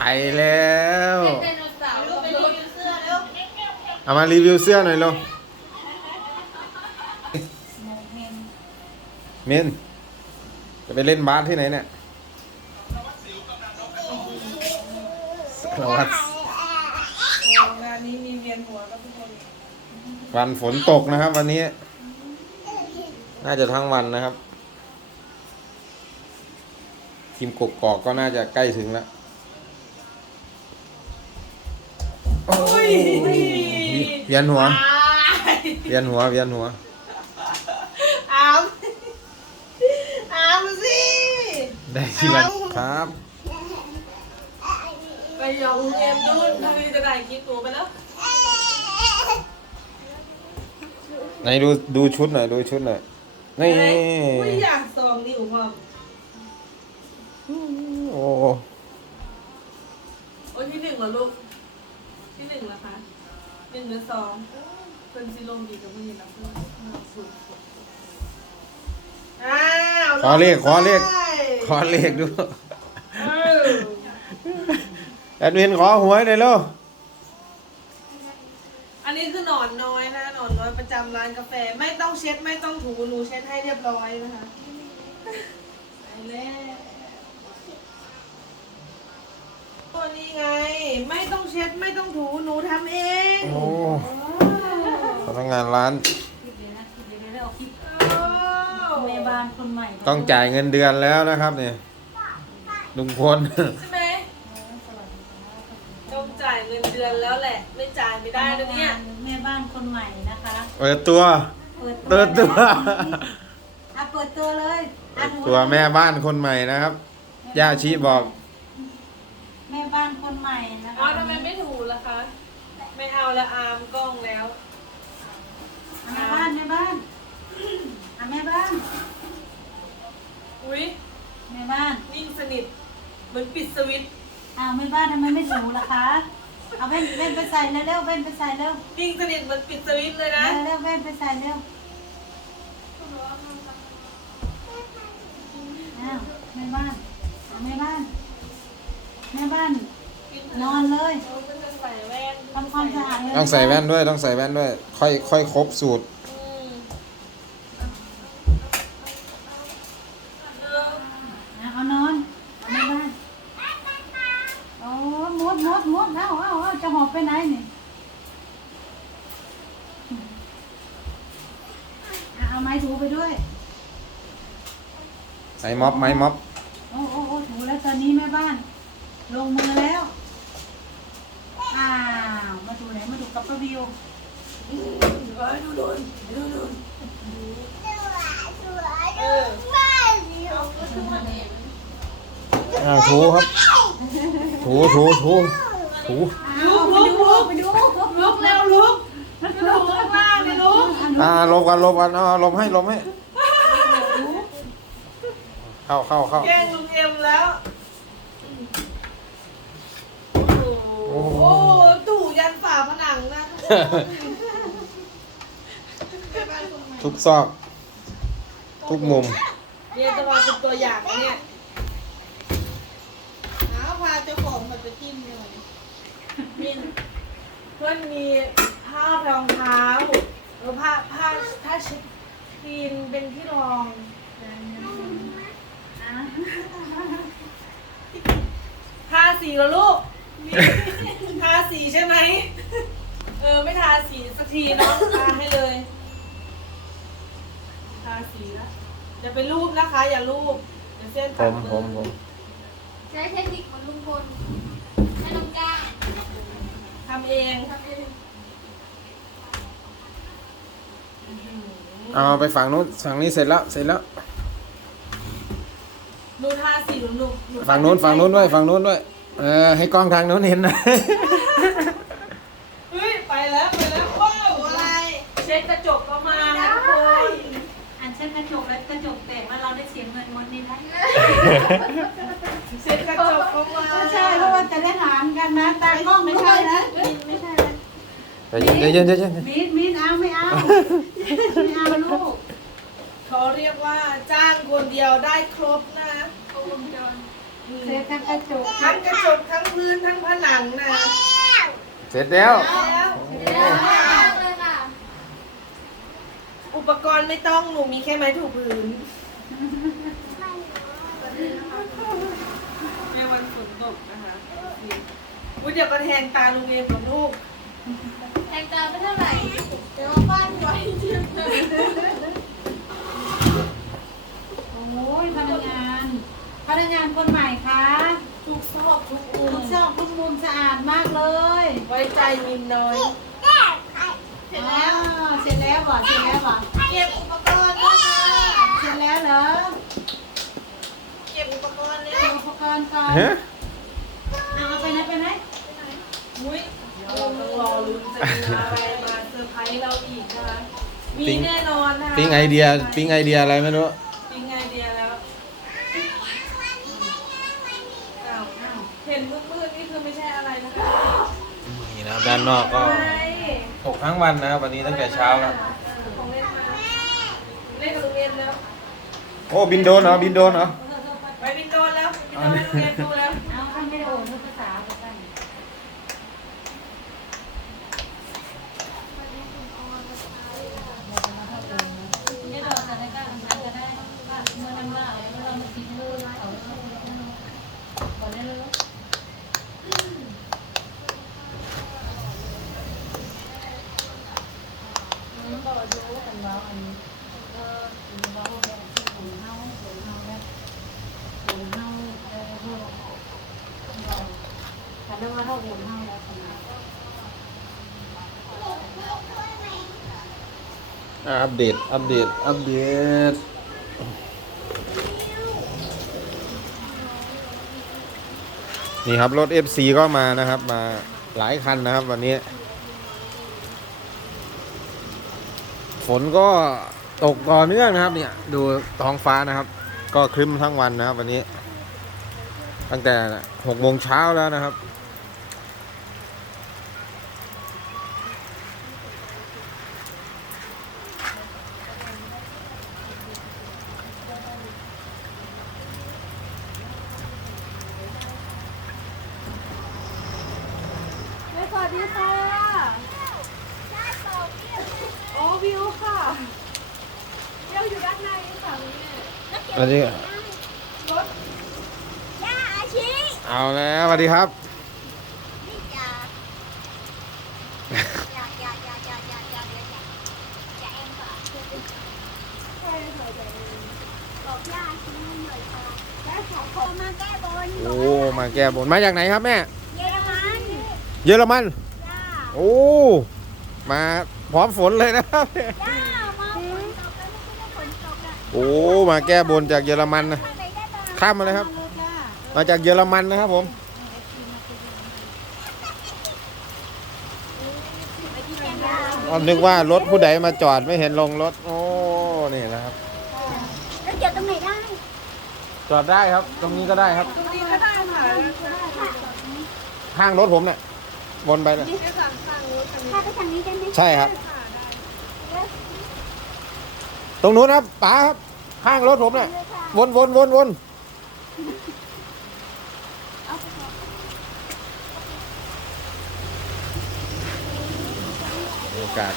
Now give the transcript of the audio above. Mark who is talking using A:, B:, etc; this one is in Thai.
A: ไปแล้ว
B: ไดโนเสาร์ไปรีวิวเสื้อแล้ว
A: เอามารีวิวเสื้อหน่อยเร็วเมนจะไปเล่นบาสที่ไหนเนี่ยสารวัตร
C: งานนี้มีเวียนหัวกับทุกคน
A: วันฝนตกนะครับ วันนี้ น่าจะทั้งวันนะครับ ทีมกกอกก็น่าจะใกล้ถึงแล้ว
C: โอ้ย
A: เวียนหัว เวียนหัว เวียนหัว
C: อามอามสิ
A: ได้ทีละครับ
C: ไปยองเอ็มดูนทำไมจะได้คลิปตัวไปแล้ว
A: ไหนดูดูชุดหน่อยดูชุดหน่อย นี่
C: อุ้ยอยากซองนี่อุปม
A: โอ้
C: โอ้ยที่หนึ่งเหรอลูก ที่หนึ่งเหรอคะ หนึ่งหรือสองเป็นซิลงดีกับมึงนะเพื่อนสุดอ้าว
A: ขอเลขขอเลข ขอเลขดู
C: เออ
A: แอดมินขอหวยหน่อยเร็ว
C: อันนี้คือหนอนน้อยนะหนอนน้อยประจำร้านกาแฟไม่ต้องเช็ดไม่ต้องถูหนูเช็ดให้เรียบร้อยนะคะไปแล้ว ตัวนี้ไง ไม่ต้องเช็ดไม่ต้องถูหนูทำเอง
A: โอ้พนักงานร้าน
B: เดี๋ยวนะเดี๋ยวเราเอาคลิป
C: โอ้
B: แม่บ้านคนใหม่
A: ต้องจ่ายเงินเดือนแล้วนะครับเนี่ยลุงพล
C: ใช่ไหมต้องจ่ายเงินเดือนแล้วแหละ ไม่จ่ายไม่ได้นะเนี่ย
B: แม่บ้านคนใหม่นะคะ
A: เปิดตัว
B: เปิด
A: เปิดตัว
B: อะเปิดตัวเลยอะหนู
A: ตัวแม่บ้านคนใหม่นะครับ ย่าชีบอก
B: แม่บ้านคนใหม่นะคะ
C: เอาทำไมไม่ถูล่ะคะ ไม่เอาแล้วอาร์มกล้องแล้ว
B: อะแม่บ้านแม่บ้านอะแม่บ้าน
C: อุ้ย
B: แม่บ้าน
C: นิ่งสนิท เหมือนปิดสวิตช์
B: อ้าวแม่บ้านทำไมไม่ถูล่ะคะ เอาแว่นแว่นไปใส่เร็วๆแว่นไปใส่เร็ว
C: นิ่งสนิทเหมือนปิดสวิตช์เลยนะ
B: เร็วๆแว่นไปใส่เร็วอ้าวแม่บ้านเอาแม่บ้าน แม่บ้าน นอนเลย
C: เขาก็จะใส่แว่น
B: ทำความสะอาดเลย
A: ต้องใส่แว่นด้วยต้องใส่แว่นด้วย ค่อยค่อยครบสูตร
C: อืมเออ
B: อะเอานอนเอาแม่บ้านโอ้มดมดมดเอาเอาเอาจะหอบไปไหนนี่อะเอาไม้ถูไปด้วย
A: ใส่ม็อบไหมม็อบ
B: โอ้โอ้โอ้ถูแล้วตอนนี้แม่บ้าน ลงมือแล้ว อ้าว มาดูไหน มาดูกับป้าวิว
C: เออดูดูดูดูเออ
A: อ่าถูครับ ถูถูถูถู
C: ลุกลุกลุก
B: ไปดู
C: ลุกเร็วลุกลุกข้างล่างเลยลุก
A: อ่าลบกันลบกันเอาลมให้ลมให้ เข้าเข้าเข้า
C: แกล้งลุงเอ็มแล้ว โอ้โหตู่ยันฝาผนังนะ
A: ทุกซอก ทุกมุม
C: เนี่ยจะมาเป็นตัวอย่างนะเนี่ย
B: หาพาเจ้าของมันจะจิ้มเลย
C: มินเพื่อนมีผ้ารองเท้าหรือผ้าผ้าผ้าเช็ดครีมเป็นที่รองทาสีเหรอลูก ทาสีใช่ไหม เออ ไม่ทาสีสักทีเนาะทาให้เลย ทาสีนะอย่าไปรูปนะคะ อย่ารูปเดี๋ยวเส้น
A: ผ
C: ตัด
A: ม
C: มื
A: ผมผม
D: ใช้เทคนิคเหมือนลุงพลแม่น้องก้า
C: ทำเอง
D: ทำเอง
A: เอาไปฝั่งนู้นฝั่งนี้เสร็จแล้วเสร็จแล้ว
C: หนูทาสีหนูหนูหนู
A: ฝั่งนู้นฝั่งนู้นด้วยฝั่งนู้นด้วย เออ ให้กล้องทางนู้นเห็นหนะ
C: เฮ้ยไปแล้วไปแล้วว้าวอะไรเช็ดกระจกก็มานะทุกคน
B: อันเช่นกระจกแล้วกระจกแตกแล้วเราได้เสียเงินหมดนี่นะ
C: เช็ดกระจกก็มา
B: ไม่ใช่เพราะว่าจะได้หารกันนะตากล้องไม่ใช่นะไม่ใช่นะ
A: ใจเย็นใจเย็นใจเย็น
B: มีดมีดเอาไม่เอาไม่เอาลูก
C: เขาเรียกว่าจ้างคนเดียวได้ครบ นะ
D: ครบวงจร
B: เสียทั้งกระจก
C: ทั้งกระจกทั้งพื้น
A: เสร็จแล้ว
C: แล้ว
A: โอ้
D: เดี๋ยวมากเลยค่ะ
C: อุปกรณ์ไม่ต้องหนูมีแค่ไม้ถูพื้นในวันฝนตกนะคะอุ้ยเดี๋ยวกระแทงตาลุงเองกับลูก
D: แทงตาไปเท่าไหร่ เดี๋ยวบ้านไว้เทียบเลย
B: โอ้ยพนักงาน พนักงานคนใหม่คะ
C: ทุกซอกทุกมุ
B: ทุ
C: ม
B: กซอกทุกมุมสะอาดมากเลย
C: ไว้ใจมินน้อย
B: เสร็จแล้วเสร็จแล้วบ่เสร็จแล้วบ่
C: เก็บอุปกรณ์ด้วยค่ะ
B: เสร็จแล้วเหรอ
C: เก็บอุปกรณ์เลย
B: เอาอุปกรณ์ก่อน
A: ฮะ
B: เอาเอาไปไหนไปไหน
C: อุ้ยเราต้องรอลุ้นจะมีอะไรมาเซอร์ไพรส์เราอีกนะคะมีแน่นอนนะคะ
A: ปิ๊งไอเดียปิ๊งไอเดียอะไรไม่รู้
C: ปิ๊งไอเดียแล้วอ้าวเห็นมืดๆนี่คือไม่ใช่อะไรนะคะ
A: นี่นะครับ ด้านนอกก็
C: อะไร
A: ตกทั้งวันนะครับวันนี้ตั้งแต่เช้าแล้ว
C: ของเล่นมาเล่นกับโรงเรียนแล้ว
A: โอ้บินโดนเหรอบินโดนเหรอ
C: ไปบินโดนแล้วบินโดนไปโรงเรียนดูแล้ว
B: เอาข้างไม่ได้โอนภาษาไปกัน
D: เดี๋ยวเราจะได้การทำงานก็ได้ว่าเมื่อน้ำลายเมื่อเรามากินเมื่อเราก่อนได้เลย
B: ก็รู้กันว่าอันนี้ก็ถือว่าแบบที่ผมเฮาผมเฮาแบบผมเฮาเออเฮาเราแต่เรื่องว่าเฮาผมเฮาแล้วขนาด
A: อัปเดต อัปเดต อัปเดต นี่ครับ รถ FC ก็มานะครับ มาหลายคันนะครับ วันนี้ ฝนก็ตกต่อเนื่องนะครับ เนี่ย ดูท้องฟ้านะครับ ก็ครึ้มทั้งวันนะครับ วันนี้ ตั้งแต่หกโมงเช้าแล้วนะครับ
C: ดีค่ะโอ้วิวค่ะวิวอยู่ด้านในค่ะแม่
A: อันนี้
C: รถ
E: ย่าอาชี
A: เอาแล้วสวัสดีครับ
E: นี่จ้าอย่าอย่าอย่าอย่าอย่าอย่าอย่าอย่าอย่าเองค่ะใช่ค่ะอย่าเองบอกย่าอาชีหน่อยค่ะย่าขอขอมาแก้บน
A: โอ้ มาแก้บนมาจากไหนครับแม่
E: เยอรมัน
A: เยอรมัน
E: ย่า
A: โอ้ มาพร้อมฝนเลยนะครับ
E: ย่ามาฝนตกแล้วไม่ใช่ฝนตกอะ
A: โอ้ มาแก้บนจากเยอรมันนะ
E: ทางไหนได้บ้าง
A: ข้ามมาเลยครับ
B: เลยจ้า
A: มาจากเยอรมันนะครับผม
E: ไปที่แกงดาว
A: อ๋อนึกว่ารถผู้ใดมาจอดไม่เห็นลงรถ โอ้ นี่นะครับ
E: แล้วเกี่ยวตรงไหนได้
A: จอดได้ครับ ตรงนี้ก็ได้ครับ
C: ตรงนี้ก็ได้ค่ะ
A: ข้างรถผมเนี่ย วนไปเลย
C: แค่สั่งสั่งรถคันนี้
E: ถ้าไปทางนี้ได้ไหม
A: ใช่ครับ
C: ค่ะได้
A: ตรงนู้นครับป๋าครับ ข้างรถผมเนี่ย
E: เลยค่ะ
A: วนวนวนวนบรรยากาศ